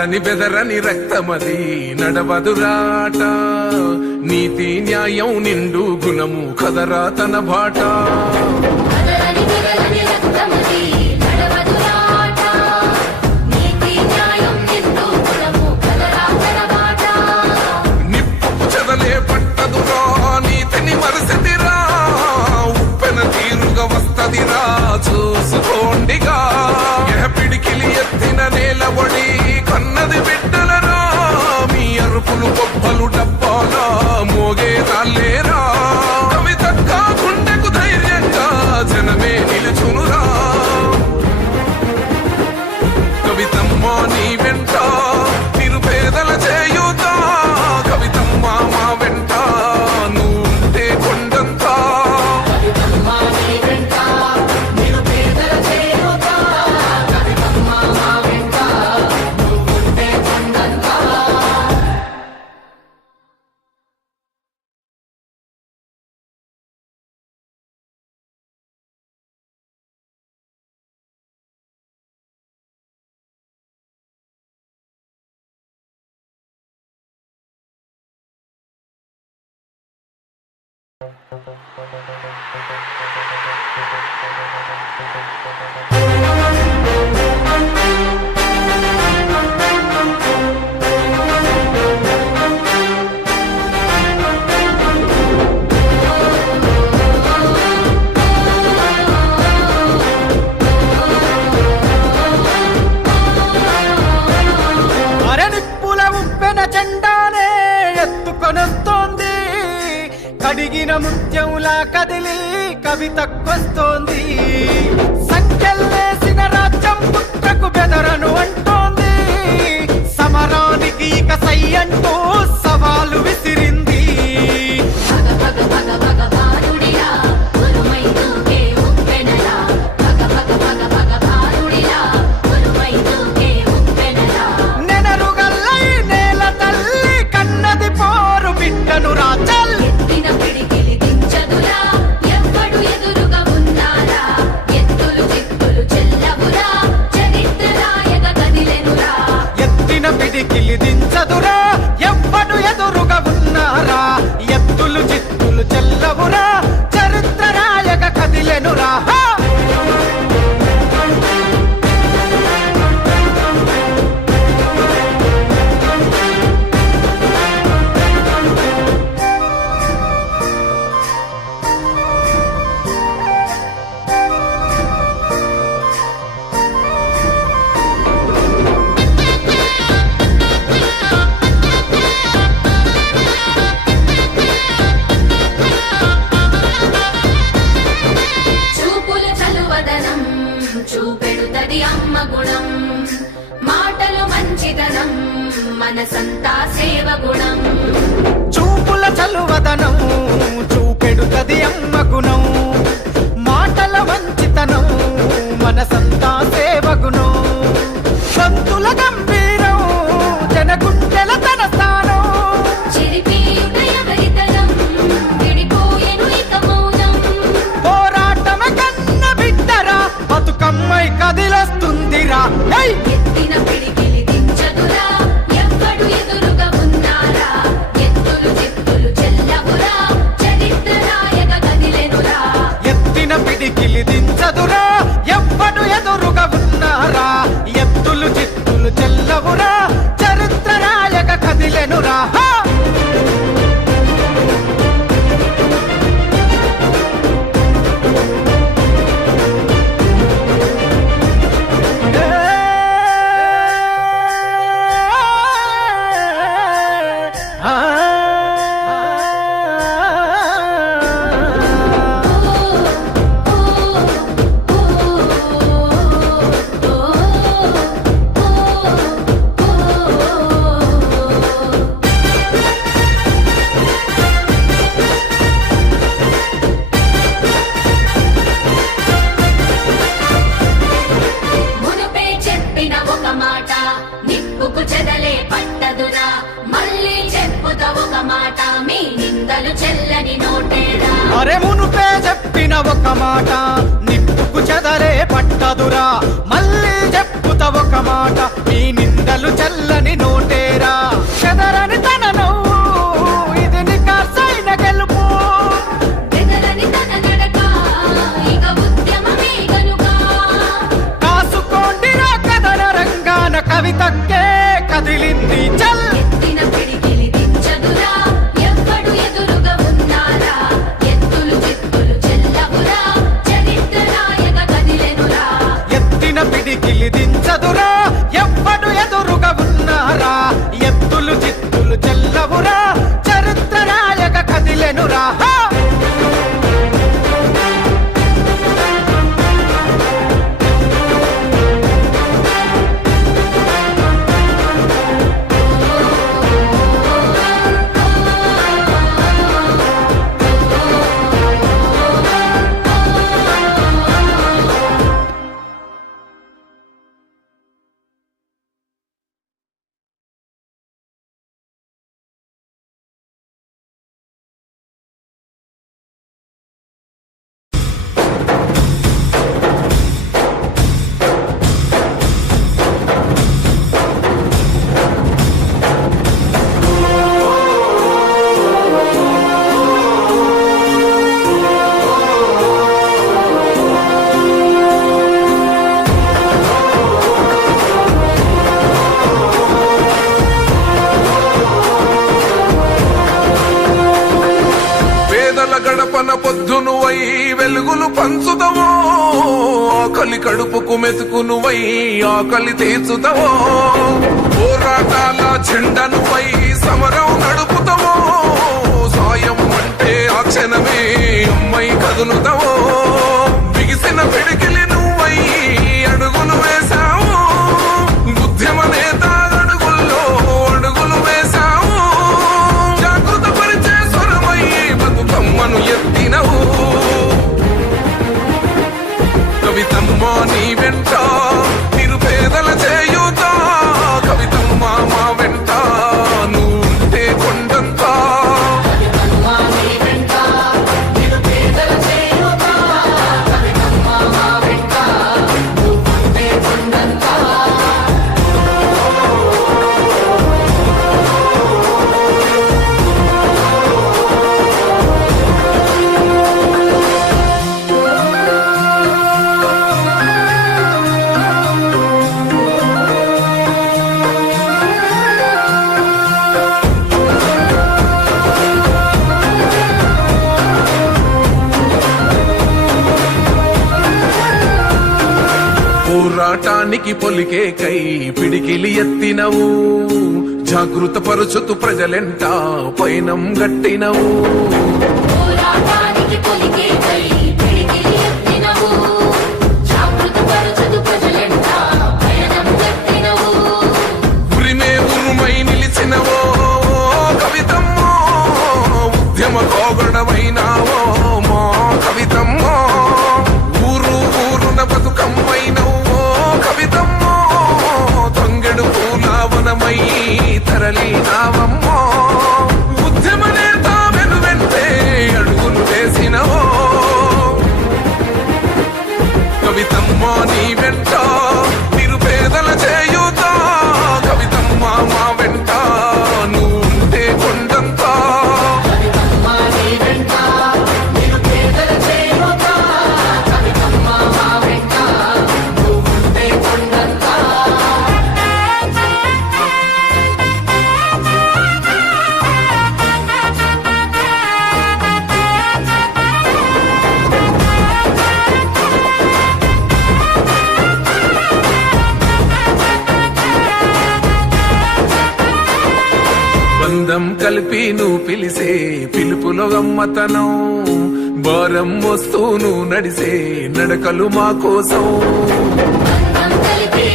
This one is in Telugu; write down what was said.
అదరని బెదరని రక్తమది నడవదురాట, నీతి న్యాయం నిండు గుణము కదరా తన బాట. నిప్పుకు చెదలే పట్టదురా నీతిని మరసిదిరా, ఉప్పెన తీరుగా వస్తదిరా చూసుకోండిగా. పిడికిలి ఎత్తిన నేలబడి కన్నది బిడ్డలరా, మీ అరుపులు గొప్పలు డబ్బాలా మోగే రాలేరా. కవితక్క గుండెకు ధైర్యంగా జనమే నిలుచునురా, కవితమ్మ నీ వెంట నిరుపేదల చేయూత. కవితమ్మ మా వెంట నువ్వుంటే కొండంతా. కడిగిన ముత్యంలా కదిలి కవితకొస్తోంది, సంఖ్యలేసిన రాజ్యం పుత్రకు బెదరను అంటోంది. సమరానికి ఇక సై అంటూ సవాలు విసిరింది. నెనరుగల్లై నేల తల్లి కన్నది పోరు బిడ్డను రాజల్. పిడికిలి దించదురా ఎవ్వడు ఎదురుగా ఉన్నారా, ఎత్తులు చిత్తులు చెల్లవురా చరిత్ర రాయక కదిలెనురా. చూపెడుతది అమ్మ గుణం, మాటలు మంచితనం మనసంతా సేవ గుణం. చూపుల చలువదనం చూపెడుతది అమ్మ గుణం, మాటల మంచితనం మనసంతా సేవ గుణం. సంతుల గంభీరం జనగుండెల తన స్థానం, బతుకమ్మై కదిలొస్తుందిరా. ఎత్తిన పిడికిలి దించదురా ఎవ్వడు ఎదురుగా ఉన్నారా, ఎత్తులు చిత్తులు చెల్లవురా చరిత్ర రాయక కదిలెనురా. ఎత్తిన పిడికిలి దించదురా ఎవ్వడు ఎదురుగా ఉన్నారా, ఎత్తులు చిత్తులు చెల్లవురా చరిత్ర రాయక కదిలెనురా. అరే మునుపే చెప్పిన ఒక మాట నిప్పుకు చెదరే పట్టదురా, మళ్ళీ చెప్పుత ఒక మాట మీ నిందలు చల్ల కవితక్కే కదిలింది చల్. ఎత్తిన పిడికిలి దించదురా ఎవ్వడు ఎదురుగా ఉన్నారా ఎత్తులు చిత్తులు చెల్లవురా చరిత్ర నాయక కదిలెనురా ఎత్తిన పిడికిలి దించదురా ఎవ్వడు ఎదురుగా ఉన్నారా ఎత్తులు చిత్తులు చెల్లవురా చరిత్ర నాయక కదిలెనురా. గడపన పొద్దునువై వెలుగులు పంచుదవో ఆకలి కడుపుకు మెతుకునువై ఆకలి తీర్చుదవో పోరాటాల జెండనువై సమరం నడుపుతావో సాయం అంటే ఆ క్షణమే అమ్మై కదులుతావో బిగిసిన పిడికిలి నువ్వై అడుగులు వేశావు ఉద్యమ నేత అడుగుల్లో అడుగులు వేశావు జాగృత పరిచే స్వరమై బతుకమ్మను ఎత్తినవు కవితమ్మ నీ వెంట నిరుపేదల చేయుత కవితమ్మ మా వెంట నువ్వుంటే కొండంత పోరాటానికి పొలికే కై పిడికిలి ఎత్తినవు జాగృత పరుచుతూ ప్రజలెంట పైనం గట్టినవు పోరాటానికి పొలికే కై పిడికిలి ఎత్తినవు జాగృత పరుచుతూ ప్రజలెంట పయనం గట్టినవు ఉరిమే ఉరుమై నిలిచినవో కవితమ్మో ఉద్యమ కోగడమైనావో మా కవితమ్మో ఊరు ఊరున బతుకమ్మైనవో కవితమ్మో తంగెడు పూలవనమై తరలినావమ్మో ఉద్యమ నేత వెనువెంటే అడుగులు వేసినవో కవితమ్మ నీ వెంట నిరుపేదల చేయుత కవితమ్మ మా వెంట నువ్వుంటే కొండంత బంధం కలిపి నువ్వు పిలిసే పిలుపులో గమ్మతనం భారం వస్తూ నువ్వు నడిసే నడకలు మా కోసం బంధం కలిపి